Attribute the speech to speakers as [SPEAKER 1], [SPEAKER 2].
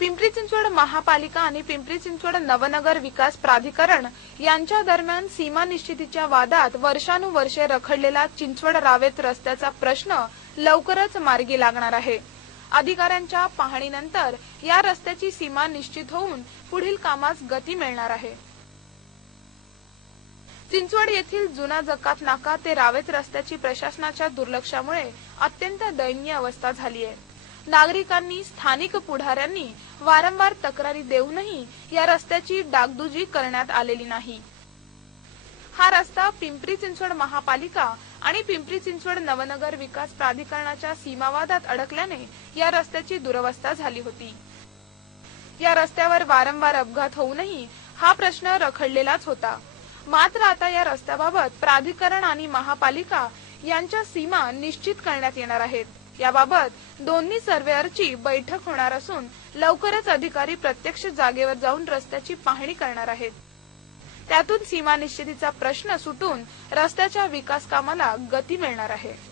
[SPEAKER 1] पिंपरी चिंचवड महापालिका आणि पिंपरी चिंचवड नवनगर विकास प्राधिकरण यांच्या दरम्यान सीमा निश्चितीच्या वादात वर्षानुवर्षे रखडलेला चिंचवड रावेत रस्त्याचा प्रश्न लवकरच मार्गी लागणार आहे. अधिकाऱ्यांच्या पाहणीनंतर या रस्त्याची सीमा निश्चित होऊन पुढील कामास गती मिळणार आहे. चिंचवड येथील जुना जकात नाका ते रावेत रस्त्याची प्रशासनाच्या दुर्लक्षामुळे अत्यंत दयनीय अवस्था झाली आहे नागरिकांनी स्थानिक पुढाऱ्यांनी वारंवार तक्रारी देऊनही या रस्त्याची डागडुजी करण्यात आलेली नाही. हा रस्ता पिंपरी चिंचवड महापालिका आणि पिंपरी चिंचवड नवनगर विकास प्राधिकरणाच्या सीमावादात अडकल्याने या रस्त्याची दुरवस्था झाली होती. या रस्त्यावर वारंवार अपघात होऊनही हा प्रश्न रखडलेलाच होता. मात्र आता या रस्त्याबाबत प्राधिकरण आणि महापालिका यांच्या सीमा निश्चित करण्यात येणार आहेत. याबाबत दोन्ही सर्वेअरची बैठक होणार असून लवकरच अधिकारी प्रत्यक्ष जागेवर जाऊन रस्त्याची पाहणी करणार आहेत. त्यातून सीमा निश्चितीचा प्रश्न सुटून रस्त्याच्या विकास कामाला गती मिळणार आहे.